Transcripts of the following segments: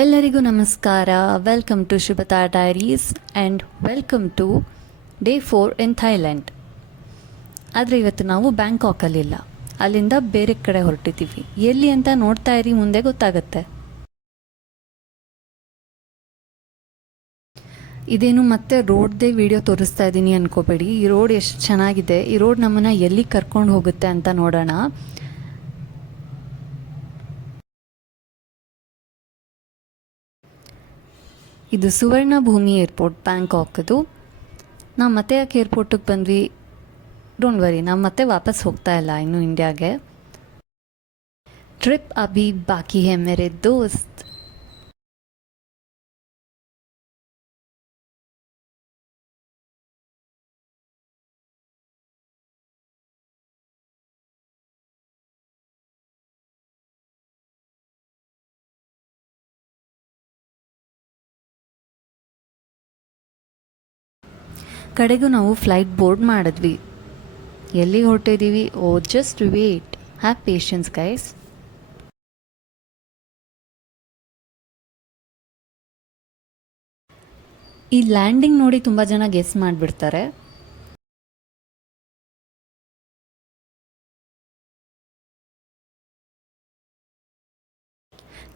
ಎಲ್ಲರಿಗೂ ನಮಸ್ಕಾರ. Welcome to Shubhata diaries and welcome to day 4 in Thailand. ಆದರೆ ಇವತ್ತು ನಾವು ಬ್ಯಾಂಕಾಕಲ್ಲಿಲ್ಲ, ಅಲ್ಲಿಂದ ಬೇರೆ ಕಡೆ ಹೊರಟಿದ್ದೀವಿ. ಎಲ್ಲಿ ಅಂತ ನೋಡ್ತಾ ಇರಿ, ಮುಂದೆ ಗೊತ್ತಾಗುತ್ತೆ. ಇದೇನು ಮತ್ತೆ ರೋಡ್ದೇ ವಿಡಿಯೋ ತೋರಿಸ್ತಾ ಇದ್ದೀನಿ ಅಂದ್ಕೋಬೇಡಿ. ಈ ರೋಡ್ ಎಷ್ಟು ಚೆನ್ನಾಗಿದೆ, ಈ ರೋಡ್ ನಮ್ಮನ್ನು ಎಲ್ಲಿ ಕರ್ಕೊಂಡು ಹೋಗುತ್ತೆ ಅಂತ ನೋಡೋಣ. ಇದು ಸುವರ್ಣ ಭೂಮಿ ಏರ್ಪೋರ್ಟ್, ಬ್ಯಾಂಕಾಕದು. ನಾವು ಮತ್ತೆ ಯಾಕೆ ಏರ್ಪೋರ್ಟಿಗೆ ಬಂದ್ವಿ, ಡೋಂಟ್ ವರಿ, ನಾವು ಮತ್ತೆ ವಾಪಸ್ ಹೋಗ್ತಾ ಇಲ್ಲ ಇನ್ನು ಇಂಡಿಯಾಗೆ. ಟ್ರಿಪ್ ಅಭಿ ಬಾಕಿ ಹೈ ಮೇರೆ ದೋಸ್ತ್. ಕಡೆಗೂ ನಾವು ಫ್ಲೈಟ್ ಬೋರ್ಡ್ ಮಾಡಿದ್ವಿ. ಎಲ್ಲಿಗೆ ಹೊರಟಿದ್ದೀವಿ? Oh just wait, have patience guys. ಈ ಲ್ಯಾಂಡಿಂಗ್ ನೋಡಿ ತುಂಬ ಜನ ಗೆಸ್ ಮಾಡಿಬಿಡ್ತಾರೆ.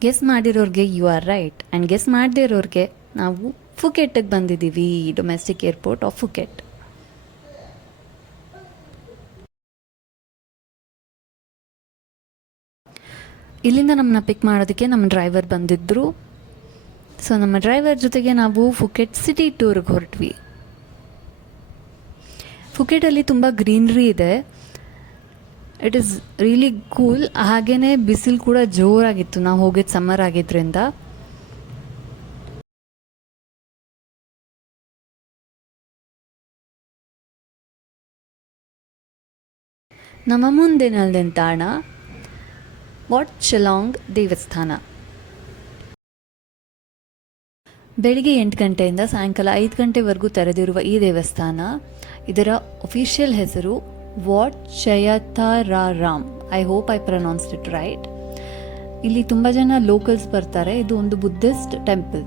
ಗೆಸ್ ಮಾಡಿರೋರಿಗೆ you are right, and guess ಮಾಡದೇ ಇರೋರಿಗೆ ನಾವು ಫುಕೆಟ್ಗೆ ಬಂದಿದ್ದೀವಿ, ಡೊಮೆಸ್ಟಿಕ್ ಏರ್ಪೋರ್ಟ್ ಆಫ್ ಫುಕೆಟ್. ಇಲ್ಲಿಂದ ನಮ್ಮನ್ನ ಪಿಕ್ ಮಾಡೋದಕ್ಕೆ ನಮ್ಮ ಡ್ರೈವರ್ ಬಂದಿದ್ದರು. ಸೊ ನಮ್ಮ ಡ್ರೈವರ್ ಜೊತೆಗೆ ನಾವು ಫುಕೆಟ್ ಸಿಟಿ ಟೂರ್ಗೆ ಹೊರಟ್ವಿ. ಫುಕೆಟಲ್ಲಿ ತುಂಬ ಗ್ರೀನ್ರಿ ಇದೆ, ಇಟ್ ಈಸ್ ರಿಯಲಿ ಕೂಲ್. ಹಾಗೆಯೇ ಬಿಸಿಲು ಕೂಡ ಜೋರಾಗಿತ್ತು, ನಾವು ಹೋಗಿದ್ದು ಸಮ್ಮರ್ ಆಗಿದ್ದರಿಂದ. ನಮ್ಮ ಮುಂದಿನ ತಾಣ ವಾಟ್ ಚಲಾಂಗ್ ದೇವಸ್ಥಾನ. ಬೆಳಿಗ್ಗೆ 8 ಗಂಟೆಯಿಂದ ಸಾಯಂಕಾಲ 5 ಗಂಟೆವರೆಗೂ ತೆರೆದಿರುವ ಈ ದೇವಸ್ಥಾನ, ಇದರ ಅಫಿಷಿಯಲ್ ಹೆಸರು Wat Chaiyatharam. I hope I pronounced it right. ಇಲ್ಲಿ ತುಂಬ ಜನ ಲೋಕಲ್ಸ್ ಬರ್ತಾರೆ. ಇದು ಒಂದು ಬುದ್ಧಿಸ್ಟ್ ಟೆಂಪಲ್.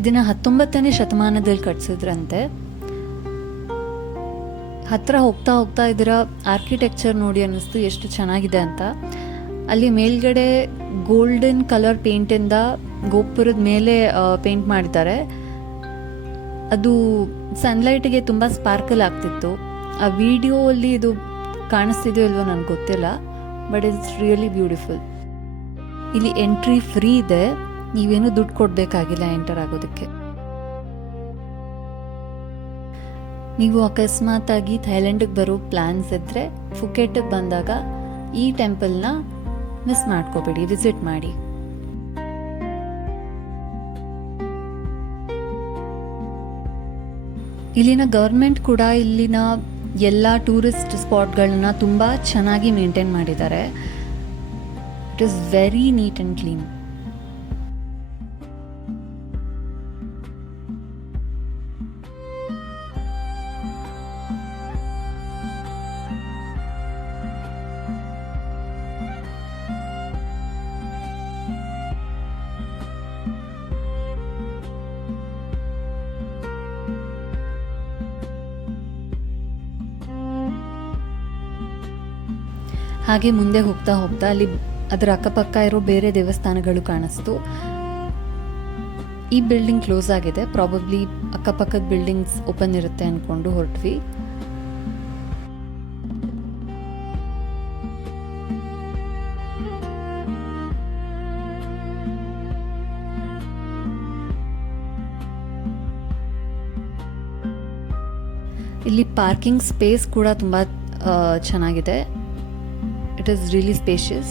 ಇದನ್ನು 19ನೇ ಶತಮಾನದಲ್ಲಿ ಕಟ್ಟಿಸಿದ್ರಂತೆ. ಹತ್ತಿರ ಹೋಗ್ತಾ ಹೋಗ್ತಾ ಇದರ ಆರ್ಕಿಟೆಕ್ಚರ್ ನೋಡಿ ಅನ್ನಿಸ್ತು ಎಷ್ಟು ಚೆನ್ನಾಗಿದೆ ಅಂತ. ಅಲ್ಲಿ ಮೇಲ್ಗಡೆ ಗೋಲ್ಡನ್ ಕಲರ್ ಪೇಂಟಿಂದ ಗೋಪುರದ ಮೇಲೆ ಪೇಂಟ್ ಮಾಡಿದ್ದಾರೆ. ಅದು ಸನ್ಲೈಟಿಗೆ ತುಂಬ ಸ್ಪಾರ್ಕಲ್ ಆಗ್ತಿತ್ತು. ಆ ವಿಡಿಯೋ ಅಲ್ಲಿ ಇದು ಕಾಣಿಸ್ತಿದೆಯೋ ಇಲ್ವೋ ನನಗೆ ಗೊತ್ತಿಲ್ಲ, ಬಟ್ ಇಟ್ಸ್ ರಿಯಲಿ ಬ್ಯೂಟಿಫುಲ್. ಇಲ್ಲಿ ಎಂಟ್ರಿ ಫ್ರೀ ಇದೆ, ನೀವೇನು ದುಡ್ಡು ಕೊಡಬೇಕಾಗಿಲ್ಲ ಎಂಟರ್ ಆಗೋದಕ್ಕೆ. ನೀವು ಅಕಸ್ಮಾತಾಗಿ ಥೈಲ್ಯಾಂಡಿಗೆ ಬರೋ ಪ್ಲ್ಯಾನ್ಸ್ ಇದ್ದರೆ ಫುಕೆಟಿಗೆ ಬಂದಾಗ ಈ ಟೆಂಪಲ್ನ ಮಿಸ್ ಮಾಡ್ಕೋಬೇಡಿ, ವಿಸಿಟ್ ಮಾಡಿ. ಇಲ್ಲಿನ ಗೌರ್ಮೆಂಟ್ ಕೂಡ ಇಲ್ಲಿನ ಎಲ್ಲ ಟೂರಿಸ್ಟ್ ಸ್ಪಾಟ್ಗಳನ್ನ ತುಂಬ ಚೆನ್ನಾಗಿ ಮೇಂಟೈನ್ ಮಾಡಿದ್ದಾರೆ. It is very neat and clean. ಹಾಗೆ ಮುಂದೆ ಹೋಗ್ತಾ ಹೋಗ್ತಾ ಅಲ್ಲಿ ಅದರ ಅಕ್ಕಪಕ್ಕ ಇರೋ ಬೇರೆ ದೇವಸ್ಥಾನಗಳು ಕಾಣಿಸ್ತು. ಈ ಬಿಲ್ಡಿಂಗ್ ಕ್ಲೋಸ್ ಆಗಿದೆ, ಪ್ರಾಬಬ್ಲಿ ಅಕ್ಕಪಕ್ಕದ ಬಿಲ್ಡಿಂಗ್ಸ್ ಓಪನ್ ಇರುತ್ತೆ ಅಂದ್ಕೊಂಡು ಹೊರಟ್ವಿ. ಇಲ್ಲಿ ಪಾರ್ಕಿಂಗ್ ಸ್ಪೇಸ್ ಕೂಡ ತುಂಬ ಚೆನ್ನಾಗಿದೆ. It is really spacious.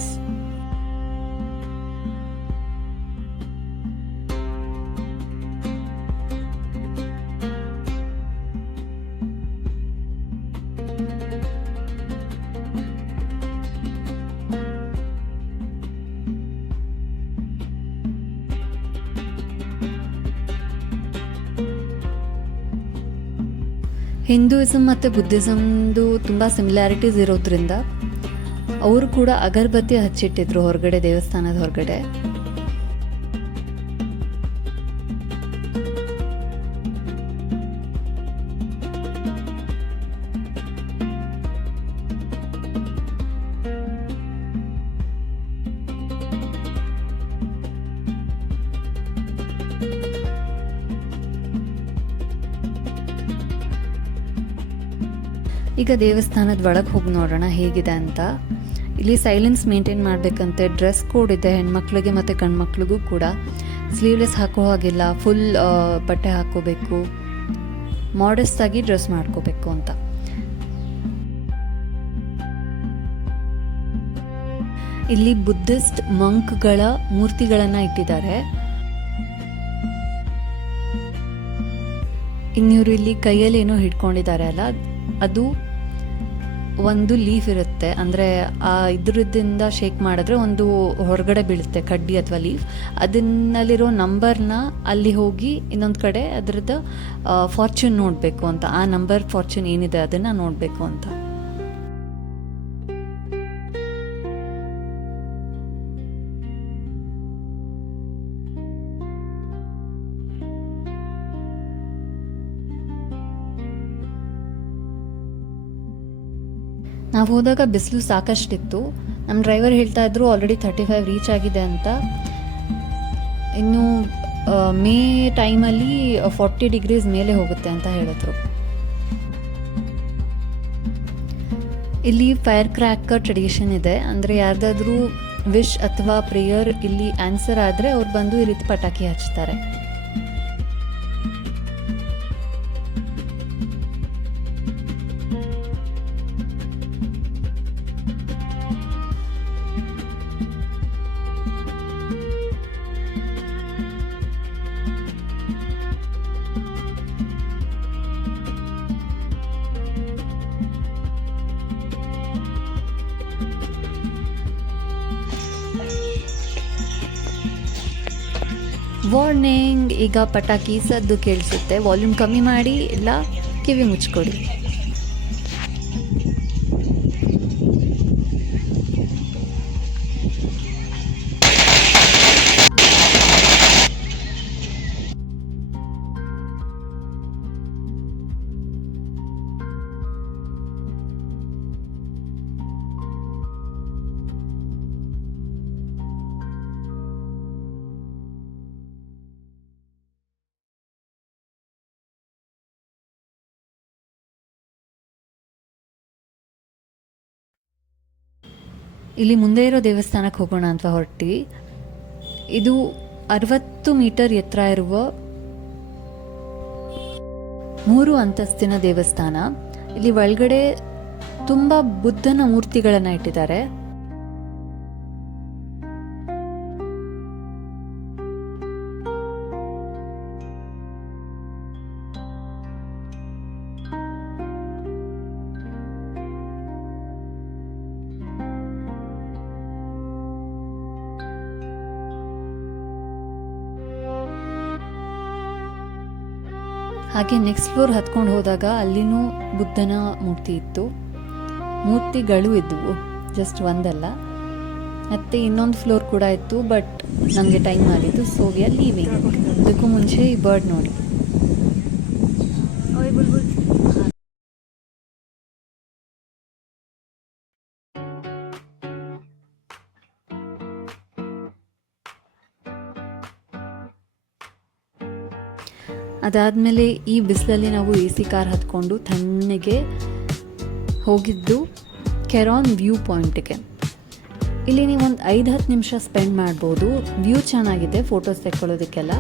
Hinduism ಮತ್ತು ಬುದ್ಧಿಸಮ್ದು ತುಂಬ ಸಿಮಿಲ್ಯಾರಿಟೀಸ್ ಇರೋದ್ರಿಂದ ಅವರು ಕೂಡ ಅಗರಬತ್ತಿ ಹಚ್ಚಿಟ್ಟಿದ್ರು ಹೊರಗಡೆ, ದೇವಸ್ಥಾನದ ಹೊರಗಡೆ. ಈಗ ದೇವಸ್ಥಾನದ ಒಳಗೆ ಹೋಗಿ ನೋಡೋಣ ಹೇಗಿದೆ ಅಂತ. ಇಲ್ಲಿ ಸೈಲೆನ್ಸ್ ಮೇಂಟೈನ್ ಮಾಡಬೇಕಂತೆ, ಡ್ರೆಸ್ ಕೋಡ್ ಇದೆ ಹೆಣ್ಮಕ್ಳಿಗೆ ಮತ್ತು ಗಂಡ್ಮಕ್ಳಿಗೂ ಕೂಡ. ಸ್ಲೀವ್ಲೆಸ್ ಹಾಕೋ ಹಾಗಿಲ್ಲ, ಫುಲ್ ಬಟ್ಟೆ ಹಾಕೋಬೇಕು, ಮಾಡೆಸ್ಟ್ ಆಗಿ ಡ್ರೆಸ್ ಮಾಡ್ಕೋಬೇಕು ಅಂತ. ಇಲ್ಲಿ ಬುದ್ಧಿಸ್ಟ್ ಮಂಕ್ಗಳ ಮೂರ್ತಿಗಳನ್ನು ಇಟ್ಟಿದ್ದಾರೆ. ಇನ್ನಿವರು ಇಲ್ಲಿ ಕೈಯಲ್ಲಿ ಏನೋ ಹಿಡ್ಕೊಂಡಿದ್ದಾರೆ ಅಲ್ಲ, ಅದು ಒಂದು ಲೀಫ್ ಇರುತ್ತೆ, ಅಂದರೆ ಆ ಇದ್ರದಿಂದ ಶೇಕ್ ಮಾಡಿದ್ರೆ ಒಂದು ಹೊರಗಡೆ ಬೀಳುತ್ತೆ ಕಡ್ಡಿ ಅಥವಾ ಲೀಫ್. ಅದನ್ನಲ್ಲಿರೋ ನಂಬರ್ನ ಅಲ್ಲಿ ಹೋಗಿ ಇನ್ನೊಂದು ಕಡೆ ಅದರದ್ದು ಫಾರ್ಚೂನ್ ನೋಡಬೇಕು ಅಂತ, ಆ ನಂಬರ್ ಫಾರ್ಚೂನ್ ಏನಿದೆ ಅದನ್ನು ನೋಡಬೇಕು ಅಂತ. ನಾವು ಹೋದಾಗ ಬಿಸಿಲು ಸಾಕಷ್ಟಿತ್ತು. ನಮ್ಮ ಡ್ರೈವರ್ ಹೇಳ್ತಾ ಇದ್ರು ಆಲ್ರೆಡಿ 35 ರೀಚ್ ಆಗಿದೆ ಅಂತ. ಇನ್ನು ಮೇ ಟೈಮಲ್ಲಿ 40 ಡಿಗ್ರೀಸ್ ಮೇಲೆ ಹೋಗುತ್ತೆ ಅಂತ ಹೇಳಿದ್ರು. ಇಲ್ಲಿ ಫೈರ್ ಕ್ರ್ಯಾಕರ್ ಟ್ರೆಡಿಷನ್ ಇದೆ, ಅಂದರೆ ಯಾರ್ದಾದ್ರೂ ವಿಶ್ ಅಥವಾ ಪ್ರೇಯರ್ ಇಲ್ಲಿ ಆನ್ಸರ್ ಆದರೆ ಅವ್ರು ಬಂದು ಈ ರೀತಿ ಪಟಾಕಿ ಹಚ್ತಾರೆ. ವಾರ್ನಿಂಗ್, ಈಗ ಪಟಾಕಿ ಸದ್ದು ಕೇಳಿಸುತ್ತೆ, ವಾಲ್ಯೂಮ್ ಕಮ್ಮಿ ಮಾಡಿ ಇಲ್ಲ ಕಿವಿ ಮುಚ್ಕೊಡಿ. ಇಲ್ಲಿ ಮುಂದೆ ಇರೋ ದೇವಸ್ಥಾನಕ್ಕೆ ಹೋಗೋಣ ಅಂತ ಹೊರಟ್ವಿ. ಇದು 60 ಮೀಟರ್ ಎತ್ತರ ಇರುವ 3 ಅಂತಸ್ತಿನ ದೇವಸ್ಥಾನ. ಇಲ್ಲಿ ಒಳಗಡೆ ತುಂಬ ಬುದ್ಧನ ಮೂರ್ತಿಗಳನ್ನು ಇಟ್ಟಿದ್ದಾರೆ. ಹಾಗೆ ನೆಕ್ಸ್ಟ್ ಫ್ಲೋರ್ ಹತ್ಕೊಂಡು ಹೋದಾಗ ಅಲ್ಲಿನೂ ಬುದ್ಧನ ಮೂರ್ತಿ ಇತ್ತು, ಮೂರ್ತಿಗಳು ಇದ್ದವು, ಜಸ್ಟ್ ಒಂದಲ್ಲ. ಮತ್ತು ಇನ್ನೊಂದು ಫ್ಲೋರ್ ಕೂಡ ಇತ್ತು, ಬಟ್ ನಮಗೆ ಟೈಮ್ ಆಗಿತ್ತು, ಸೊ ವಿ ಆರ್ ಲೀವಿಂಗ್. ಅದಕ್ಕೂ ಮುಂಚೆ ಈ ಬರ್ಡ್ ನೋಡಿ. ಅದಾದಮೇಲೆ ಈ ಬಿಸಿಲಲ್ಲಿ ನಾವು AC ಕಾರ್ ಹತ್ಕೊಂಡು ತಣ್ಣಗೆ ಹೋಗಿದ್ದು ಕೆರಾನ್ ವ್ಯೂ ಪಾಯಿಂಟಿಗೆ. ಇಲ್ಲಿ ನೀವು ಒಂದು 5-10 ನಿಮಿಷ ಸ್ಪೆಂಡ್ ಮಾಡ್ಬೋದು. ವ್ಯೂ ಚೆನ್ನಾಗಿದೆ ಫೋಟೋಸ್ ತೆಕ್ಕೊಳ್ಳೋದಕ್ಕೆಲ್ಲ.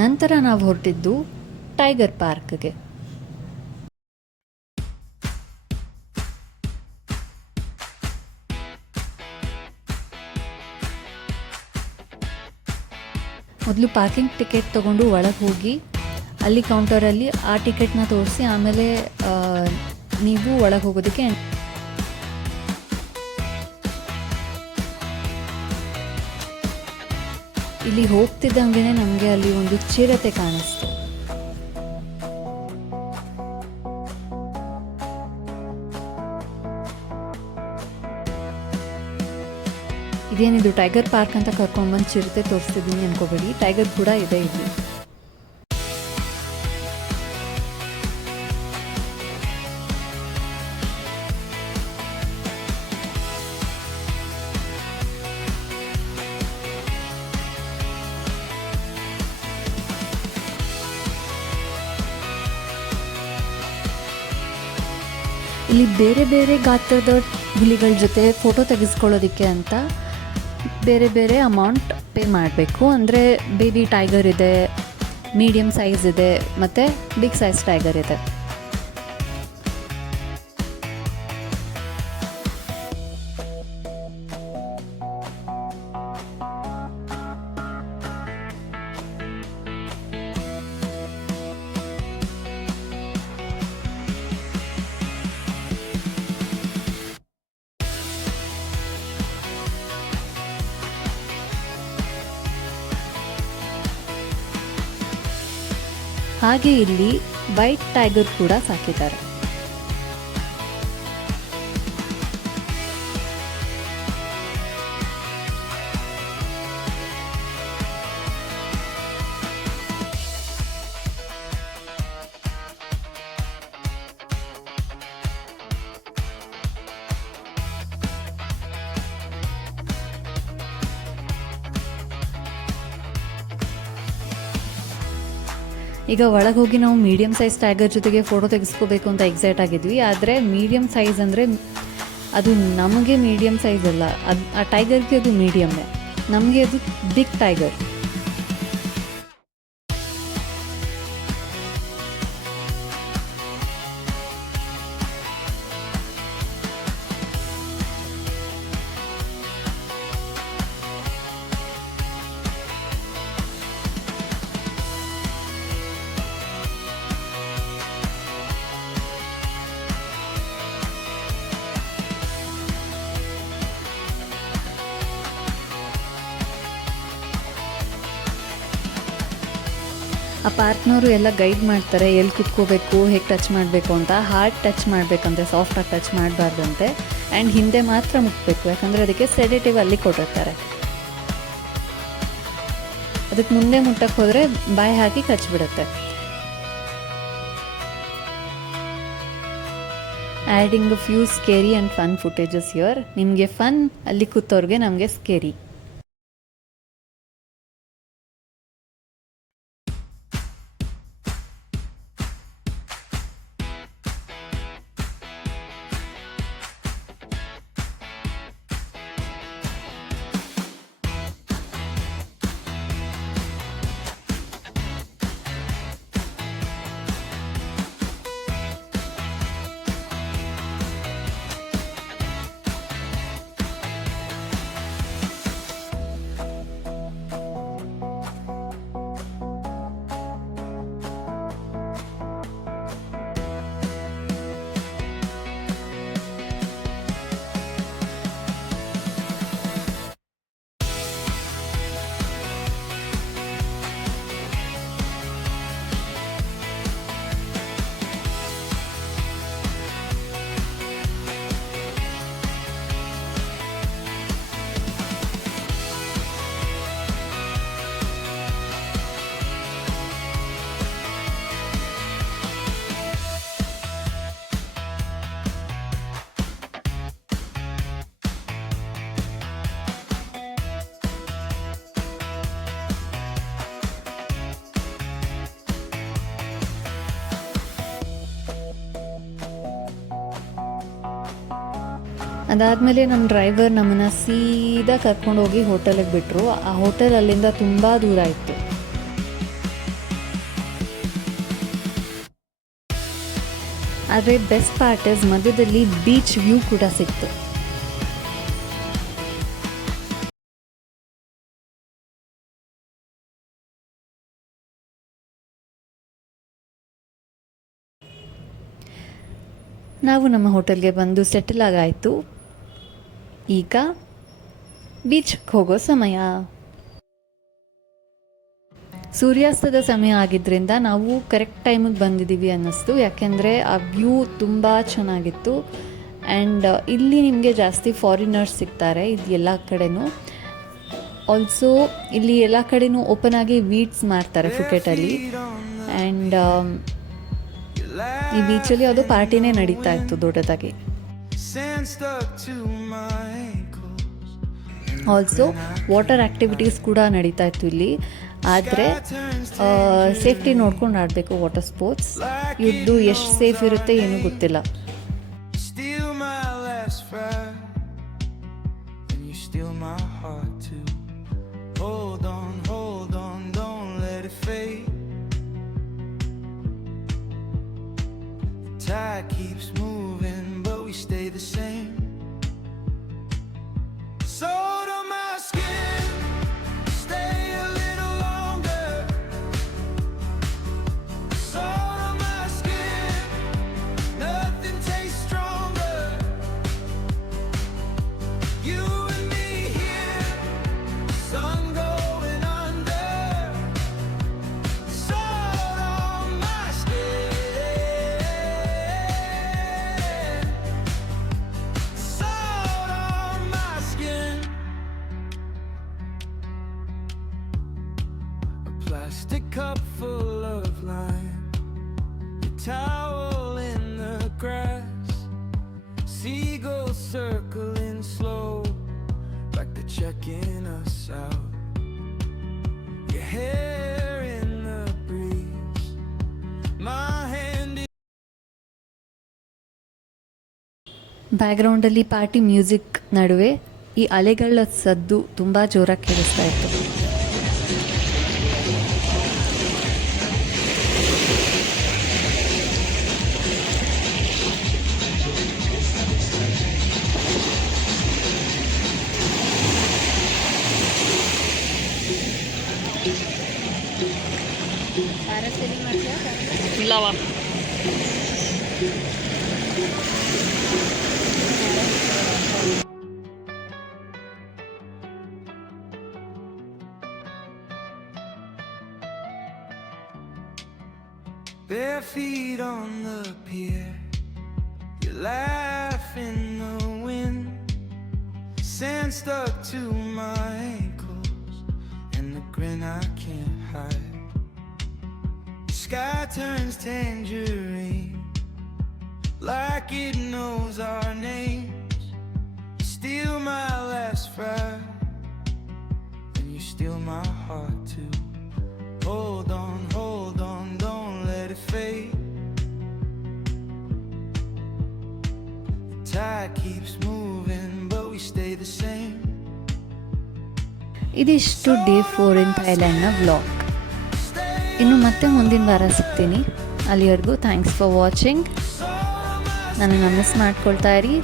ನಂತರ ನಾವು ಹೊರಟಿದ್ದು ಟೈಗರ್ ಪಾರ್ಕ್ಗೆ. ಮೊದಲು ಪಾರ್ಕಿಂಗ್ ಟಿಕೆಟ್ ತೊಗೊಂಡು ಒಳಗೆ ಹೋಗಿ ಅಲ್ಲಿ ಕೌಂಟರಲ್ಲಿ ಆ ಟಿಕೆಟ್ನ ತೋರಿಸಿ ಆಮೇಲೆ ನೀವು ಒಳಗೆ ಹೋಗೋದಕ್ಕೆ. ಇಲ್ಲಿ ಹೋಗ್ತಿದ್ದಂಗೆ ನಮಗೆ ಅಲ್ಲಿ ಒಂದು ಚಿರತೆ ಕಾಣಿಸ್ತು. ಇದೇನಿದು ಟೈಗರ್ ಪಾರ್ಕ್ ಅಂತ ಕರ್ಕೊಂಡ್ಬಂದು ಚಿರತೆ ತೋರಿಸ್ತಿದ್ದೀನಿ ಅನ್ಕೋಬೇಡಿ, ಟೈಗರ್ ಕೂಡ ಇದೆ ಇಲ್ಲಿ. ಇಲ್ಲಿ ಬೇರೆ ಬೇರೆ ಗಾತ್ರದ ಹುಲಿಗಳ ಜೊತೆ ಫೋಟೋ ತೆಗೆಸ್ಕೊಳ್ಳೋದಕ್ಕೆ ಅಂತ ಬೇರೆ ಬೇರೆ ಅಮೌಂಟ್ ಪೇ ಮಾಡಬೇಕು. ಅಂದರೆ ಬೇಬಿ ಟೈಗರ್ ಇದೆ, ಮೀಡಿಯಮ್ ಸೈಜ್ ಇದೆ ಮತ್ತು ಬಿಗ್ ಸೈಜ್ ಟೈಗರ್ ಇದೆ. ಹಾಗೆ ಇಲ್ಲಿ ವೈಟ್ ಟೈಗರ್ ಕೂಡ ಸಾಕಿದ್ದಾರೆ. ಈಗ ಒಳಗೆ ಹೋಗಿ ನಾವು ಮೀಡಿಯಮ್ ಸೈಜ್ ಟೈಗರ್ ಜೊತೆಗೆ ಫೋಟೋ ತೆಗೆಸ್ಕೋಬೇಕು ಅಂತ ಎಕ್ಸೈಟ್ ಆಗಿದ್ವಿ. ಆದರೆ ಮೀಡಿಯಮ್ ಸೈಜ್ ಅಂದರೆ ಅದು ನಮಗೆ ಮೀಡಿಯಮ್ ಸೈಜ್ ಅಲ್ಲ, ಆ ಟೈಗರ್ಗೆ ಅದು ಮೀಡಿಯಮ್ಮೇ, ನಮಗೆ ಅದು ಬಿಗ್ ಟೈಗರ್. ಆ ಪಾರ್ಕ್ನವರು ಎಲ್ಲ ಗೈಡ್ ಮಾಡ್ತಾರೆ, ಎಲ್ಲಿ ಕುತ್ಕೋಬೇಕು, ಹೇಗೆ ಟಚ್ ಮಾಡಬೇಕು ಅಂತ. ಹಾರ್ಡ್ ಟಚ್ ಮಾಡಬೇಕಂದ್ರೆ, ಸಾಫ್ಟಾಗಿ ಟಚ್ ಮಾಡಬಾರ್ದಂತೆ. ಆ್ಯಂಡ್ ಹಿಂದೆ ಮಾತ್ರ ಮುಟ್ಟಬೇಕು, ಯಾಕಂದರೆ ಅದಕ್ಕೆ ಸೆಡೇಟಿವ್ ಅಲ್ಲಿ ಕೊಟ್ಟಿರ್ತಾರೆ. ಅದಕ್ಕೆ ಮುಂದೆ ಮುಟ್ಟಕ್ಕೆ ಹೋದರೆ ಬಾಯಿ ಹಾಕಿ ಕಚ್ಚಿಬಿಡುತ್ತೆ. Adding few scary and fun footages here. ನಿಮಗೆ ಫನ್, ಅಲ್ಲಿ ಕೂತವ್ರಿಗೆ ನಮಗೆ ಸ್ಕೇರಿ. ಅದಾದಮೇಲೆ ನಮ್ಮ ಡ್ರೈವರ್ ನಮ್ಮನ್ನು ಸೀದಾ ಕರ್ಕೊಂಡೋಗಿ ಹೋಟೆಲಿಗೆ ಬಿಟ್ಟರು. ಆ ಹೋಟೆಲ್ ಅಲ್ಲಿಂದ ತುಂಬ ದೂರ ಇತ್ತು. ಆದರೆ ಬೆಸ್ಟ್ ಪಾರ್ಟ್ ಇಸ್ ಮಧ್ಯದಲ್ಲಿ ಬೀಚ್ ವ್ಯೂ ಕೂಡ ಸಿಕ್ತು. ನಾವು ನಮ್ಮ ಹೋಟೆಲ್ಗೆ ಬಂದು ಸೆಟಲ್ ಆಗಾಯಿತು. ಈಗ ಬೀಚ್ಗೆ ಹೋಗೋ ಸಮಯ. ಸೂರ್ಯಾಸ್ತದ ಸಮಯ ಆಗಿದ್ದರಿಂದ ನಾವು ಕರೆಕ್ಟ್ ಟೈಮಿಗೆ ಬಂದಿದ್ದೀವಿ ಅನ್ನಿಸ್ತು, ಯಾಕೆಂದರೆ ಆ ವ್ಯೂ ತುಂಬ ಚೆನ್ನಾಗಿತ್ತು. ಆ್ಯಂಡ್ ಇಲ್ಲಿ ನಿಮಗೆ ಜಾಸ್ತಿ ಫಾರಿನರ್ಸ್ ಸಿಗ್ತಾರೆ ಇದು ಎಲ್ಲ ಕಡೆನೂ. ಆಲ್ಸೋ ಇಲ್ಲಿ ಎಲ್ಲ ಕಡೆನೂ ಓಪನ್ ಆಗಿ ವೀಟ್ಸ್ ಮಾರ್ತಾರೆ ಫುಕೆಟಲ್ಲಿ. ಆ್ಯಂಡ್ ಈ ಬೀಚಲ್ಲಿ ಯಾವುದೋ ಪಾರ್ಟಿನೇ ನಡೀತಾ ಇತ್ತು ದೊಡ್ಡದಾಗಿ. ಆಲ್ಸೋ ವಾಟರ್ ಆ್ಯಕ್ಟಿವಿಟೀಸ್ ಕೂಡ ನಡೀತಾ ಇತ್ತು ಇಲ್ಲಿ. ಆದರೆ ಸೇಫ್ಟಿ ನೋಡ್ಕೊಂಡು ಆಡಬೇಕು ವಾಟರ್ ಸ್ಪೋರ್ಟ್ಸ್. ಇದ್ದು ಎಷ್ಟು ಸೇಫ್ ಇರುತ್ತೆ ಏನೂ ಗೊತ್ತಿಲ್ಲ. Tide keeps moving, but we stay the same. So to my skin, stay a little longer. So to my skin, nothing tastes stronger. You and me here, sun going under. So on my skin. Plastic cup full of lime, your towel in the grass, seagulls circling slow, like they're checking us out. Your hair in the breeze, my hand in. ಬ್ಯಾಕ್ಗ್ರೌಂಡಲ್ಲಿ party music ನಡುವೆ ಈ ಅಲೆಗಳ ಸದ್ದು ತುಂಬ ಜೋರಾಗಿ ಕೇಳಿಸ್ತಾ ಇತ್ತು. ಇಲ್ಲವಾ Bare feet on the pier, you laugh in the wind, sand stuck to my ankles, and the grin I can't hide. The sky turns tangerine, like it knows our names. You steal my last fry, and you steal my heart too. Hold on, don't let it fade. The tide keeps moving, but we stay the same. ಇದಿಷ್ಟು day 4 ಇನ್ ಥೈಲ್ಯಾಂಡ್ನ vlog. ಇನ್ನು ಮತ್ತೆ ಮುಂದಿನ ವಾರ ಸಿಗ್ತೀನಿ. ಅಲ್ಲಿವರೆಗೂ thanks for watching. ನನ್ನನ್ನು miss ಮಾಡ್ಕೊಳ್ತಾ ಇರಿ.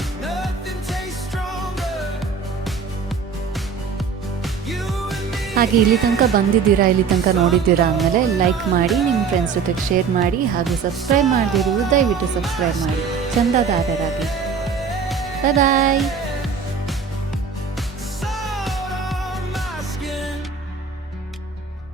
ಹಾಗೆ ಇಲ್ಲಿ ತನಕ ಬಂದಿದ್ದೀರಾ, ಇಲ್ಲಿ ತನಕ ನೋಡಿದ್ದೀರಾ ಅಂದಮೇಲೆ ಲೈಕ್ ಮಾಡಿ, ನಿಮ್ಮ ಫ್ರೆಂಡ್ಸ್ ಜೊತೆಗೆ ಶೇರ್ ಮಾಡಿ, ಹಾಗೆ ಸಬ್ಸ್ಕ್ರೈಬ್ ಮಾಡದಿರು ದಯವಿಟ್ಟು ಸಬ್ಸ್ಕ್ರೈಬ್ ಮಾಡಿ ಚಂದಾದಾರರಾಗಿ. ಬಾಯ್.